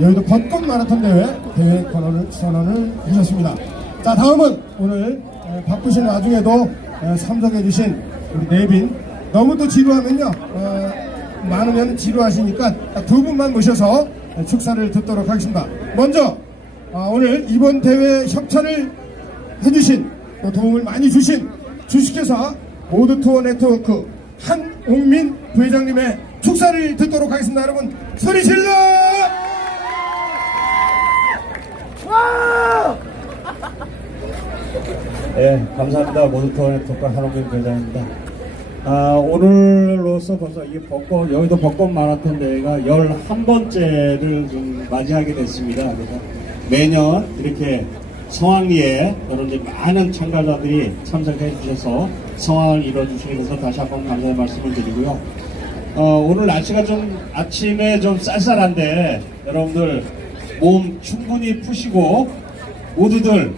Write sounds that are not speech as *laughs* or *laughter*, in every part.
여의도 벚꽃 마라톤 대회 대회 권한을 선언을 해주셨습니다. 자 다음은 오늘 에, 바쁘신 와중에도 에, 참석해주신 우리 내빈 너무 또 지루하면요 어, 많으면 지루하시니까 딱두 분만 모셔서 에, 축사를 듣도록 하겠습니다. 먼저 아, 오늘 이번 대회 협찬을 해주신 또 도움을 많이 주신 주식회사 모드투어 네트워크 한옥민 부회장님의 축사를 듣도록 하겠습니다. 여러분 소리 질러! 네, 감사합니다. 모두토의 독과 한옥민 회장입니다. 아, 오늘로서 벌써 이 벚꽃, 여의도 벚꽃 마라톤 대회가 11번째를 좀 맞이하게 됐습니다. 그래서 매년 이렇게 성황리에 여러분들 많은 참가자들이 참석해 주셔서 성황을 이뤄 주시면서 다시 한번 감사의 말씀을 드리고요. 어, 오늘 날씨가 좀 아침에 좀 쌀쌀한데 여러분들 몸 충분히 푸시고 모두들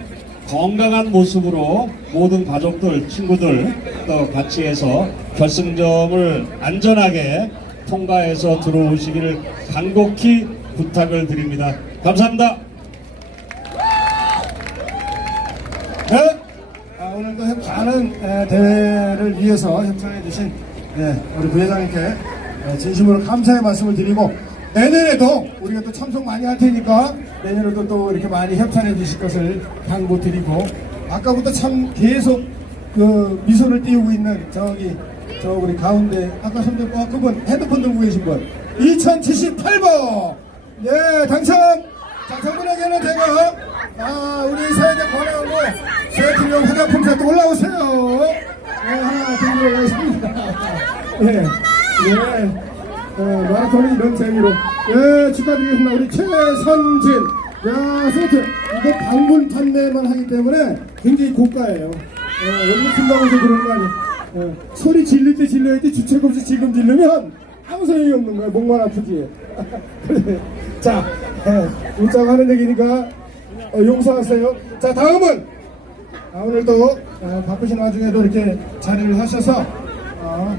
건강한 모습으로 모든 가족들, 친구들 또 같이 해서 결승점을 안전하게 통과해서 들어오시기를 간곡히 부탁을 드립니다. 감사합니다. 네. 아, 오늘도 협- 많은 에, 대회를 위해서 협찬해 주신 네, 우리 부회장님께 에, 진심으로 감사의 말씀을 드리고 내년에도 우리가 또 참석 많이 할 테니까 내년에도 또 이렇게 많이 협찬해 주실 것을 당부드리고 아까부터 참 계속 그 미소를 띄우고 있는 저기 저 우리 가운데 아까 손들 어, 그분 핸드폰 들고 계신 분 2078번! 예 당첨! 자 저분에게는 제가 아 우리 사회자 권하고 세트령 화장품 세트 올라오세요. 네 하나 드리도록 하겠습니다 예 예. 어, 마라톤이 이런 재미로. 예 축하드리겠습니다. 우리 최선진. 야 세트 이거 방문 판매만 하기 때문에 굉장히 고가예요. 예, 여기 순방에서 그런 거 아니에요. 예, 소리 질릴 때 질러야 돼. 주책 없이 지금 질르면 아무 소용이 없는 거야 목만 아프지. *laughs* 자 예, 문자가 하는 얘기니까 어, 용서하세요. 자 다음은 아, 오늘도 어, 바쁘신 와중에도 이렇게 자리를 하셔서 어, 아,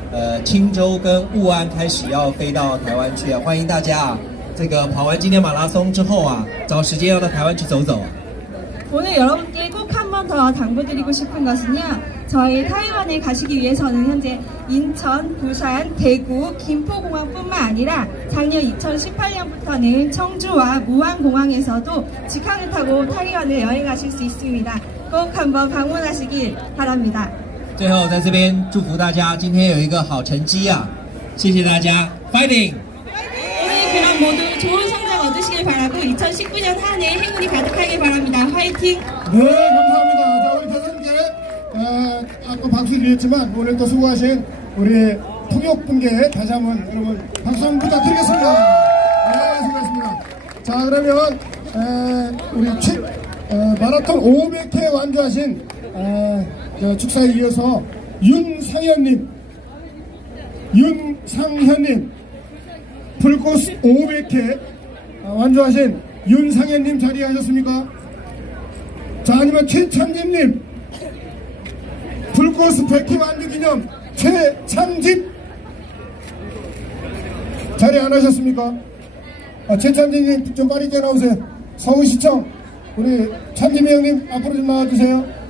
呃青州跟雾安开始要飞到台湾去啊，欢迎大家啊，这个跑完今天马拉松之后啊，找时间要到台湾去走走。 오늘 여러분께 꼭 한 번 더 당부드리고 싶은 것은요. 저희 타이완에 가시기 위해서는 현재 인천, 부산, 대구, 김포공항뿐만 아니라 작년 2018년부터는 청주와 무안공항에서도 직항을 타고 타이완을 여행하실 수 있습니다. 꼭 한번 방문하시길 바랍니다. 最后在这边祝福大家今天有一个好成绩啊，谢谢大家，fighting！ 오늘 그럼 모두 좋은 성적 얻으시길 바라고 2019년 한 해 행운이 가득하길 바랍니다. 화이팅! 네 감사합니다. 자 우리 대사님께 에, 아까 박수 드렸지만 오늘 또 수고하신 우리 통역분께 다시 한번 여러분 박수 한번 부탁드리겠습니다. 네, 수고하셨습니다. 자, 그러면 에, 우리 최, 어, 마라톤 500회 완주하신 에, 저 축사에 이어서 윤상현님, 윤상현님, 풀코스 500회 어, 완주하신 윤상현님 자리하셨습니까? 자, 아니면 최창진님, 풀코스 100회 완주 기념 최창집 자리 안 하셨습니까? 아, 최창진님 좀 빨리 뛰어나오세요. 서울시청 우리 찬진이 형님 앞으로 좀 나와주세요.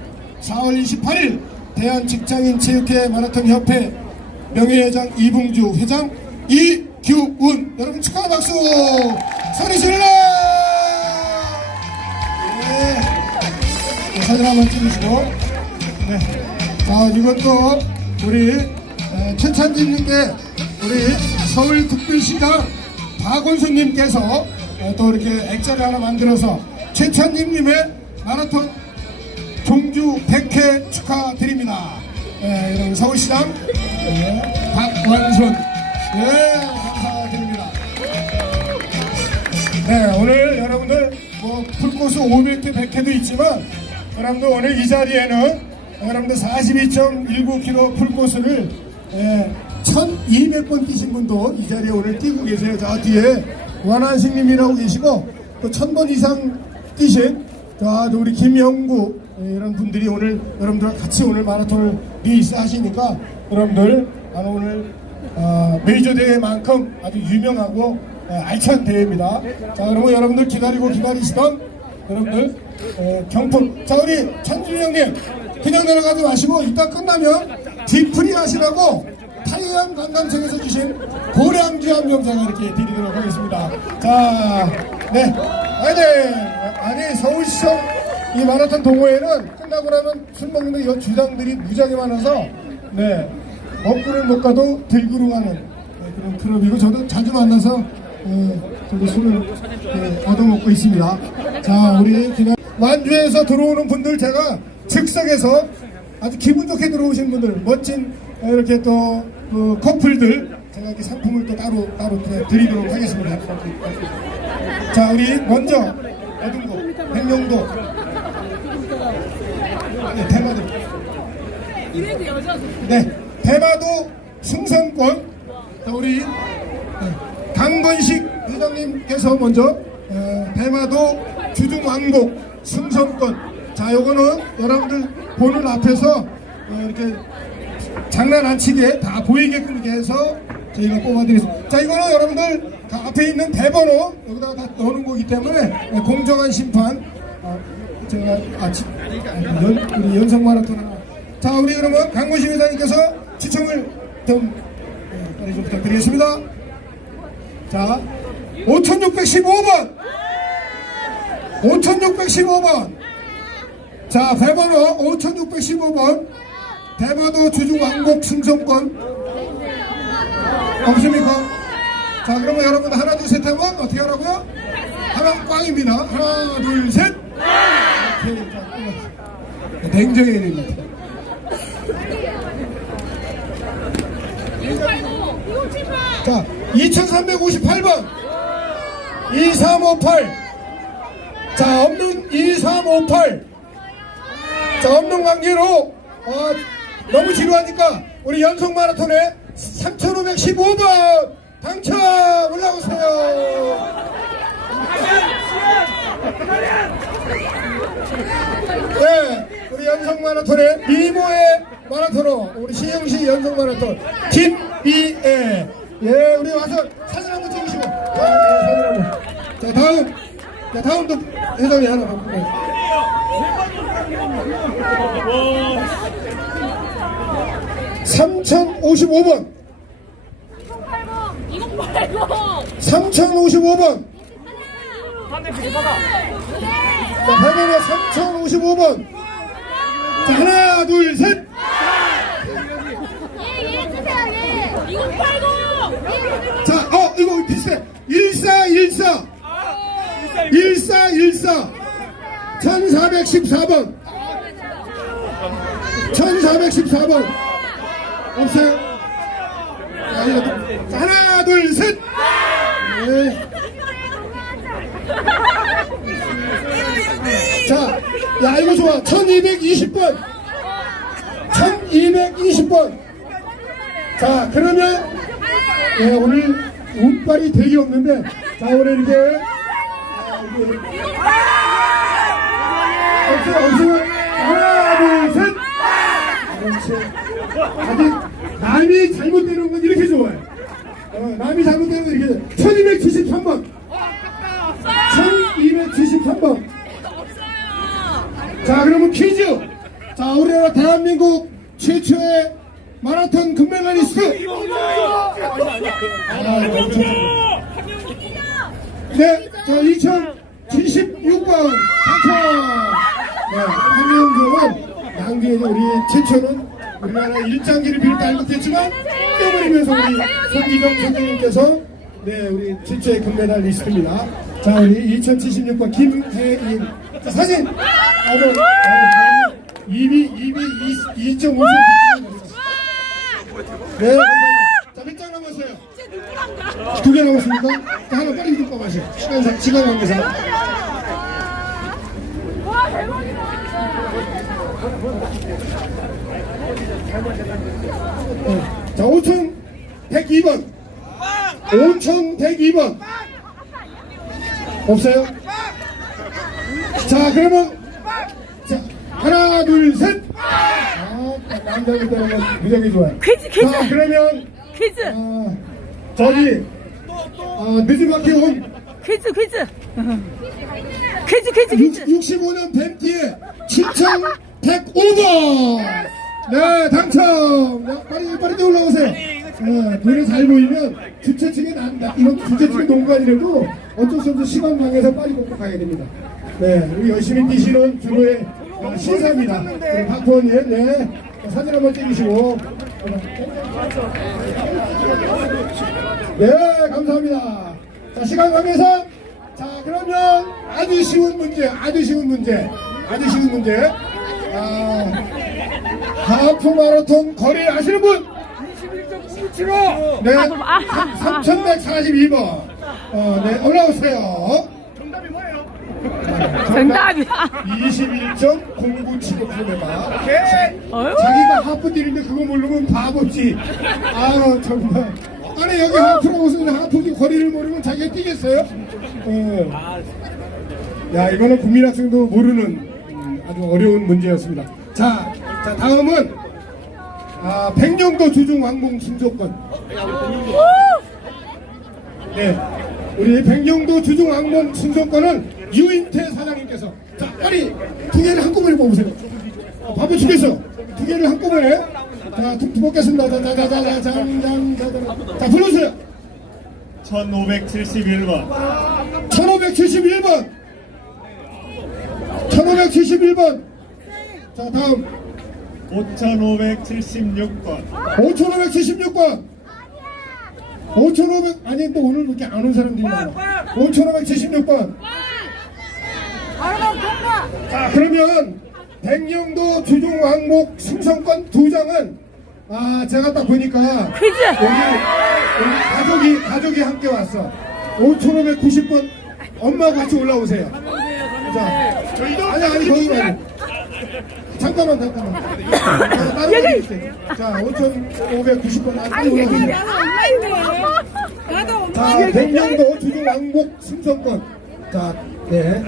4월 28일 대한직장인체육회 마라톤 협회 명예회장 이봉주 회장 이규운 여러분 축하 박수 소리 질러 네. 네, 사진 한번 찍으시고 네. 자, 이것도 우리 에, 최찬진님께 우리 서울특별시장 박원순님께서 어, 또 이렇게 액자를 하나 만들어서 최찬진님의 마라톤 종주 100회 축하드립니다. 예, 여러분 서울시장 예, 박원순 예, 감사드립니다. 네, 오늘 여러분들 뭐 풀코스 500회, 100회도 있지만 여러분들 오늘 이 자리에는 여러분들 42.19km 풀코스를 예, 1200번 뛰신 분도 이 자리에 오늘 뛰고 계세요. 저 뒤에 원한식님이라고 계시고 또 1000번 이상 뛰신 자, 또 우리 김영구 예, 이런 분들이 오늘 여러분들과 같이 오늘 마라톤을 리스 하시니까 여러분들 바로 오늘 어, 메이저 대회만큼 아주 유명하고 어, 알찬 대회입니다. 자, 그러면 여러분들 기다리고 기다리시던 여러분들 어, 경품. 자, 우리 찬준이 형님 그냥 내려가지 마시고 이따 끝나면 디프리 하시라고 타이완 관광청에서 주신 고량주 제가 이렇게 드리도록 하겠습니다. 자, 네. 아니, 아니 서울시청 이 마라톤 동호회는 끝나고 나면 술 먹는 이 주장들이 무지하게 많아서 네. 먹구를 못 가도 들구로 가는 네, 그런 클럽이고 저도 자주 만나서 예, 저도 술을 예, 얻어먹고 있습니다. 자, 우리 그냥 완주에서 들어오는 분들 제가 즉석에서 아주 기분 좋게 들어오신 분들, 멋진 이렇게 또 그 커플들 제가 이렇게 상품을 또 따로 따로 드리도록 하겠습니다. 자, 우리 먼저 어둠도, 백령도, 네, 대마도. 네, 대마도 승선권. 자, 우리 네, 강건식 회장님께서 먼저 에, 대마도 주중왕복 승선권. 자, 요거는 여러분들 보는 앞에서 어, 이렇게 장난 안 치게 다 보이게끔 이렇게 해서 저희가 뽑아드리겠습니다. 자, 이거는 여러분들 다 앞에 있는 대번호 여기다가 다 넣는 거기 때문에 네, 공정한 심판. 어, 제가 아, 지, 연, 우리 연성 마라톤 하나. 자, 우리 그러면 강건식 회장님께서 추첨을 좀 네, 빨리 좀 부탁드리겠습니다. 자, 5615번! 5615번! 자, 대번호 5615번. 대마도 주중 왕복 승선권. 없습니까? 자, 그러면 여러분 하나, 둘, 셋 하면 어떻게 하라고요? 하나 꽝입니다. 하나, 둘, 셋! 오케이. 자, 끊어. 냉정해야 됩니다. 자, 2358번. 2358. 자, 없는 2358. 자, 없는 관계로, 어, 너무 지루하니까, 우리 연속 마라톤에 3515번 당첨 올라오세요. 네, 우리 연속 마라톤의 미모의 마라토너, 우리 시흥시 연속 마라톤, 김미애. 예, 우리 와서 사진 한 번 찍으시고. 아, 예, 사진 한 번. 자, 다음. 자, 다음도 회장이 하나 갖고. 3055번. 3055번. 자, 화면에 3055번. 자, 하나, 둘, 셋. 자, 어, 이거 비슷해. 1414. 1414. 1414번. 1414번. 없어요? 자, 이거 하나, 둘, 셋. 네. 자, 야, 이거 좋아. 1220번. 1220번. 자, 그러면, 예, 오늘 운빨이 되게 없는데, 자, 오늘 이렇게, 아, 이게, 없어요, 없어요. 하나, 둘, 셋. 그렇지. 아직 남이 잘못되는 건 이렇게 좋아요. 어, 남이 잘못되는 건 이렇게 좋아요. 1273번. 1273번. 자, 그러면 퀴즈. 자, 우리나라 대한민국 최초의 마라톤 금메달리스트. 네, 자, 2076번 당첨! 네, 한명종은 양주에서 우리 최초는 우리나라 일장기를 비롯해 못했지만 뛰어버리면서 우리 손기정 선생님께서 네, 우리 최초의 금메달 리스트입니다. 자, 우리 2076번 김혜인. 자, 사진! 아주, 아주, 입이, 입이 2.5cm. 네, 감사합니다. 자, 몇 장 남았어요? 두 개 남았습니까? 자, 하나 빨리 듣고 마세요. 시간, 시간 관계상. 네. 자, 5,102번. 5,102번. 없어요? 자, 그러면, 자, 하나, 둘, 셋. 아, 남자들 때문에 무지하게 좋아요. 퀴즈, 퀴즈. 자, 그러면, 퀴즈 아, 저기, 아, 늦지막히 온 퀴즈 퀴즈 퀴즈 퀴즈 퀴즈 65년 뱀띠의 7,105번! 네, 당첨! 네, 빨리, 빨리 또 올라오세요. 네, 눈에 잘 보이면 주최 측에 난, 나, 이런 주최 측의 농간이라도 어쩔 수 없이 시간 방해서 빨리 먹고 가야 됩니다. 네, 우리 열심히 뛰시는 주로의 어, 신사입니다. 박부원님, 네. 사진 한번 찍으시고. 네, 감사합니다. 자, 시간 관계상, 자, 그러면 아주 쉬운 문제, 아주 쉬운 문제, 아주 쉬운 문제. 아, 하프 마라톤 거리 아시는 분? 21.97호! 네, 3142번. 어, 네, 올라오세요. *laughs* 정답이야 21.0975km. 어휴. 자기가 하프 뛰는데 그거 모르면 바보지. 아우, 정말. 아니, 여기 하프라고 쓰는 하프 거리를 모르면 자기가 뛰겠어요? 어. 야, 이거는 국민학생도 모르는 음, 아주 어려운 문제였습니다. 자, 자, 다음은, 아, 백령도 주중 왕공 신조권. 네. 우리 백령도 주중 왕공 신조권은 유인태 사장님께서 자 빨리 두 개를 한꺼번에 뽑으세요. 어, 바쁘 죽겠어. 두 개를 한꺼번에 자 뽑겠습니다. 자자자자자자자 불러주세요. 1571번. 1571번. 1571번. 자 다음. 5576번. 5576번. 5,500 아니 또 오늘 이렇게 안 온 사람들이 많아. 5,576번. 자, 그러면, 백령도 주중 왕복 승선권 두 장은, 아, 제가 딱 보니까, 퀴즈 여기, 여기 가족이, 가족이 함께 왔어. 5590번, 엄마하고 같이 올라오세요. 자, 아니, 아니, 거기 말고. 잠깐만, 잠깐만. 자, 다른 분이 있어요. 자, 5590번, 아, 빨리 올라오세요. 자, 백령도 주중 왕복 승선권. 자, 네.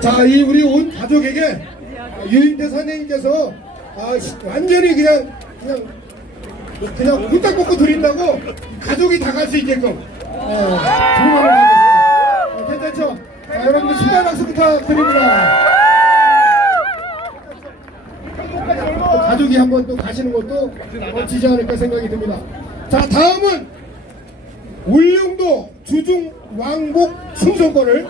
자, 이 우리 온 가족에게 유인태 선생님께서 아, 시- 완전히 그냥 그냥 그냥 홀딱 먹고 드린다고 가족이 다 갈 수 있게끔 네, 주문을 하겠습니다. 어, 괜찮죠? 자, 여러분들 신발 박수 부탁드립니다. 또 가족이 한번 또 가시는 것도 멋지지 않을까 생각이 듭니다. 자, 다음은 울릉도 주중 왕복 승선권을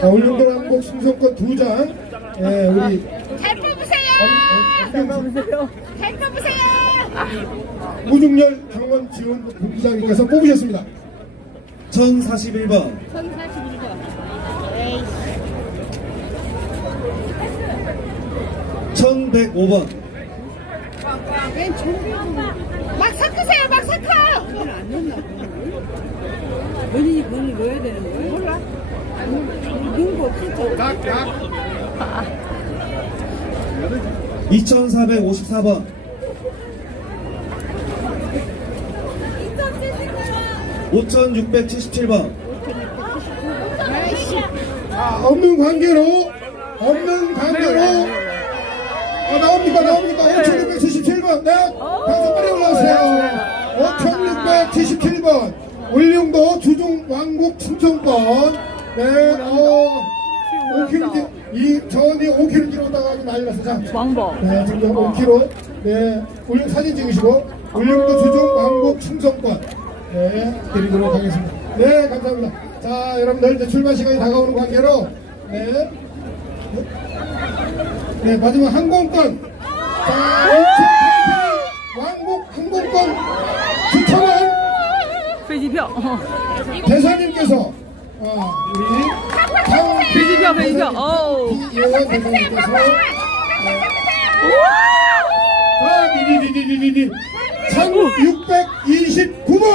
자, 울릉도 왕복 승선권 두 장. 예, 우리 잘 뽑으세요. 잘 뽑으세요. 무중열 강원 지원 본부장님께서 뽑으셨습니다. 1041번 1105번 막 섞으세요, 막 섞어! 그건 안 넣나 본인이 그걸 넣어야 되는 거야? 몰라. 넣은 거 없었죠? 2454번 5677번 아, 없는 관계로 없는 관계로 아, 나옵니까? 나옵니까? 5677번. 네. 방송 빨리 올라오세요. 5677번. 울릉도 주중 왕국 충청권. 네 어 5km 이 저언니 5km 길어다가 난리 났어 자 왕복. 네, 지금 5km. 네, 울릉 사진 찍으시고, 울릉도 주중 왕복 충성권. 네, 드리도록 하겠습니다. 네, 감사합니다. 자, 여러분들 이제 출발 시간이 다가오는 관계로, 네. 네, 네, 마지막 항공권. 자, 원천 왕복 항공권 9,000원. 비지표. 대사님께서 어, 우리 강 비지표 비지표. 이호원 대사님께서 아, 니니니니니니 1629번.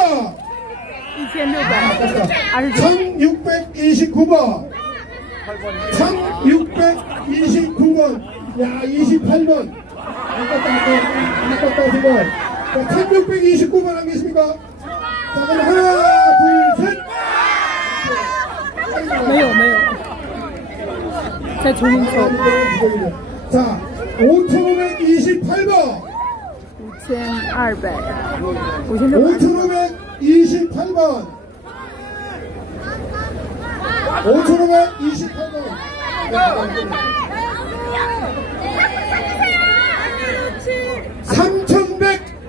1629번. 1629번. 1629번. 야 28번 아깝다 아깝다 아깝다 자 1629번 안 계십니까? 자 그럼 하나 둘셋 매요 매요 제 좋은 척자 5528번 5200 5528번 5528번 5528번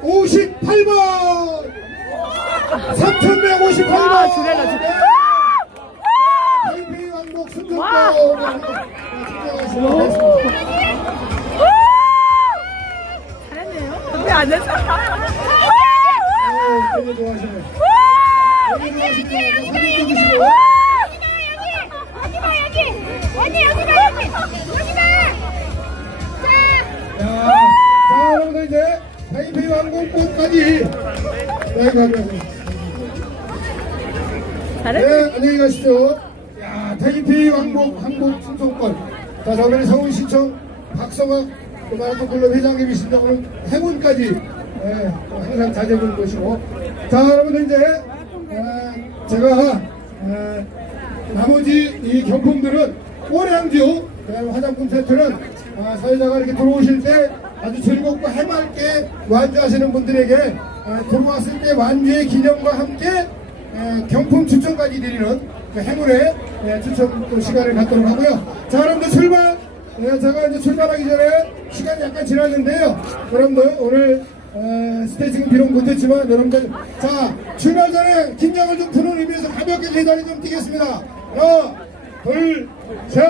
3158번 3158번 아, 지랄라, 지랄. 타이페이 왕복 승전권 축하하시고 잘했네요. 왜안 됐어? 되게 좋아하시네 되게 좋아하시네요 사진 찍으시고 자, 왕복권까지 네, 가져갑니다. 잘했네. 네, 안녕히 가십시오. 야, 타이페이 왕복 항복 충성권. 자, 저번에 서울시청 박성학 그 마라톤 클럽 회장님이신데 오늘 행운까지 예, 또 항상 자제분 모시고. 자, 여러분들 이제 어, 제가 어, 나머지 이 경품들은 꼬량주 그다음에 화장품 세트는 아, 사회자가 이렇게 들어오실 때 아주 즐겁고 해맑게 완주하시는 분들에게 어, 들어왔을 때 완주의 기념과 함께 에, 경품 추첨까지 드리는 그 행운의 에, 추첨 또 시간을 갖도록 하고요. 자, 여러분들 출발! 네, 제가 이제 출발하기 전에 시간이 약간 지났는데요. 여러분들 오늘 에, 스테이지는 비록 못했지만 여러분들 자 출발 전에 긴장을 좀 푸는 의미에서 가볍게 계단을 좀 뛰겠습니다. 하나, 둘, 셋,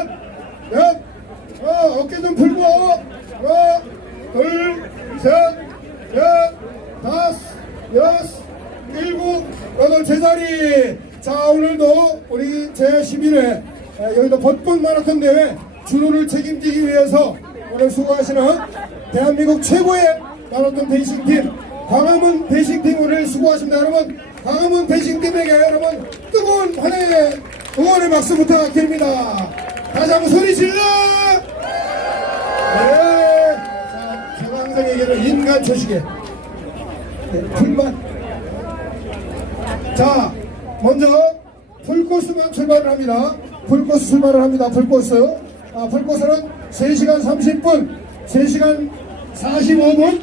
넷, 어, 어깨 좀 풀고 하나, 둘, 셋, 넷, 다섯, 여섯, 일곱, 여덟, 제자리. 자, 오늘도 우리 제11회 여의도 벚꽃 마라톤 대회 주로를 책임지기 위해서 오늘 수고하시는 대한민국 최고의 마라톤 베이싱팀 광화문 베이싱팀 오늘 수고하십니다. 여러분, 광화문 베이싱팀에게 여러분 뜨거운 환영의 응원의 박수 부탁드립니다. 다시 한번 소리 질러! 네. 얘기하는 인간 네, 불만. 자, 먼저 풀코스만 출발을 합니다. 풀코스 출발을 합니다. 풀코스. 아, 풀코스는 3시간 30분, 3시간 45분,